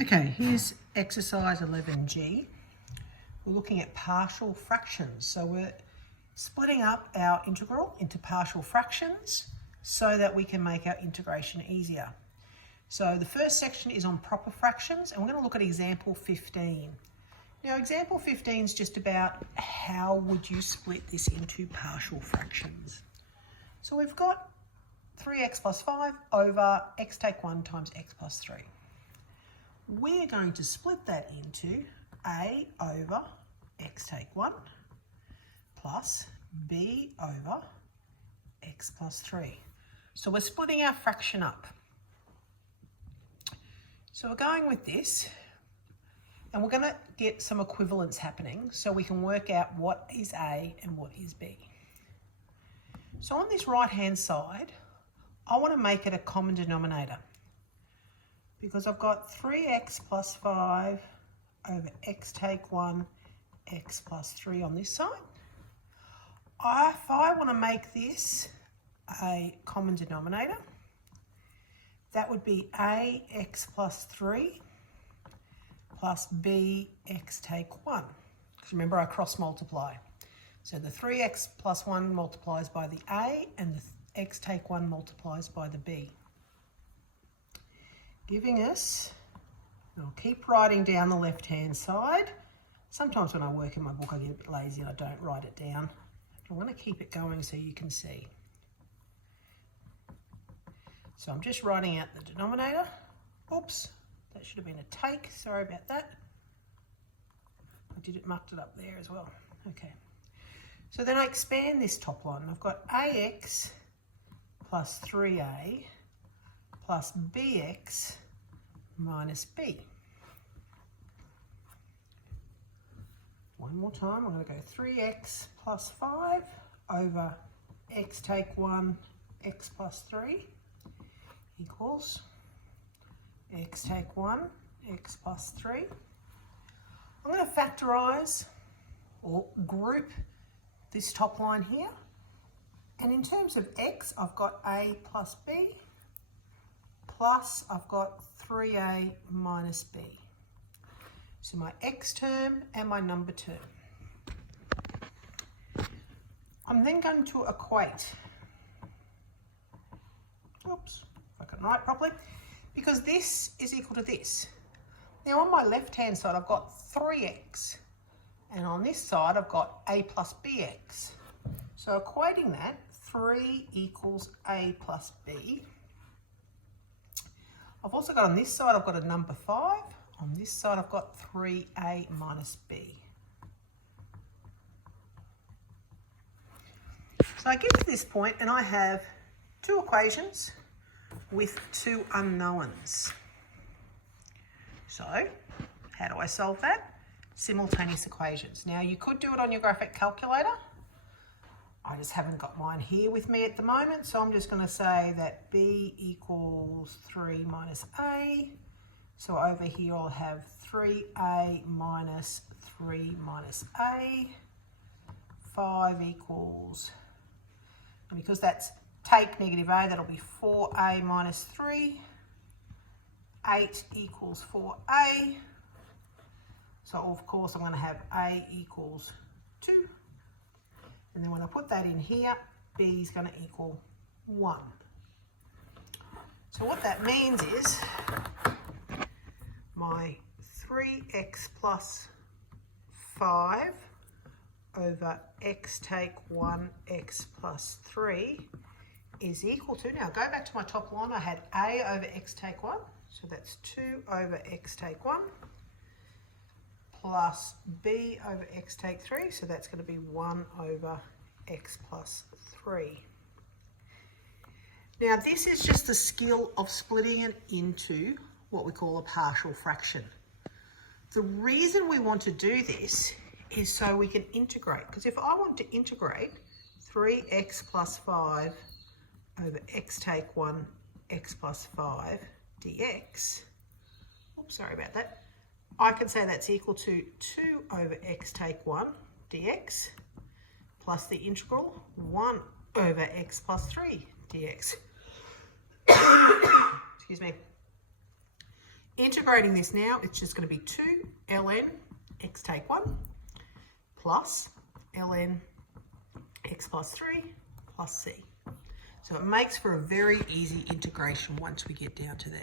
Okay, here's exercise 11G. We're looking at partial fractions. So we're splitting up our integral into partial fractions so that we can make our integration easier. So the first section is on proper fractions, and we're going to look at example 15. Now example 15 is just about how would you split this into partial fractions. So we've got 3x plus 5 over x take 1 times x plus 3. We're going to split that into a over x take 1 plus b over x plus 3. So we're splitting our fraction up. So we're going with this, and we're going to get some equivalence happening so we can work out what is a and what is b. So on this right hand side, I want to make it a common denominator, because I've got 3x plus 5 over x take 1, x plus 3 on this side. If I want to make this a common denominator, that would be a x plus 3 plus b x take 1. Because remember, I cross multiply. So the 3x plus 1 multiplies by the a, and the x take 1 multiplies by the b. Giving us, I'll keep writing down the left-hand side. Sometimes when I work in my book, I get a bit lazy and I don't write it down. I'm going to keep it going so you can see. So I'm just writing out the denominator. Oops, that should have been a take. Sorry about that. Mucked it up there as well. Okay. So then I expand this top line. I've got ax plus 3a plus bx minus b. One more time, I'm going to go 3x plus 5 over x take 1, x plus 3 equals x take 1, x plus 3. I'm going to factorise or group this top line here. And in terms of x, I've got a plus b, plus I've got 3a minus b. So my x term and my number term. I'm then going to equate. Oops, if I can write properly. Because this is equal to this. Now on my left-hand side, I've got 3x. And on this side, I've got a plus bx. So equating that, 3 equals a plus b. I've also got on this side, I've got a number 5. On this side, I've got 3a minus b. So I get to this point and I have two equations with two unknowns. So how do I solve that? Simultaneous equations. Now you could do it on your graphic calculator. I just haven't got mine here with me at the moment, so I'm just going to say that b equals 3 minus a. So over here I'll have 3a minus 3 minus a. 5 equals, and because that's take negative a, that'll be 4a minus 3. 8 equals 4a. So of course I'm going to have a equals 2. And then when I put that in here, b is going to equal 1. So what that means is my 3x plus 5 over x take 1 x plus 3 is equal to, now go back to my top line, I had a over x take 1, so that's 2 over x take 1, plus b over x take 3, so that's going to be 1 over x plus 3. Now this is just the skill of splitting it into what we call a partial fraction. The reason we want to do this is so we can integrate, because if I want to integrate 3x plus 5 over x take 1 x plus 5 dx, oops, sorry about that, I can say that's equal to 2 over x take 1 dx plus the integral 1 over x plus 3 dx. Excuse me. Integrating this now, it's just going to be 2 ln x take 1 plus ln x plus 3 plus c. So it makes for a very easy integration once we get down to there.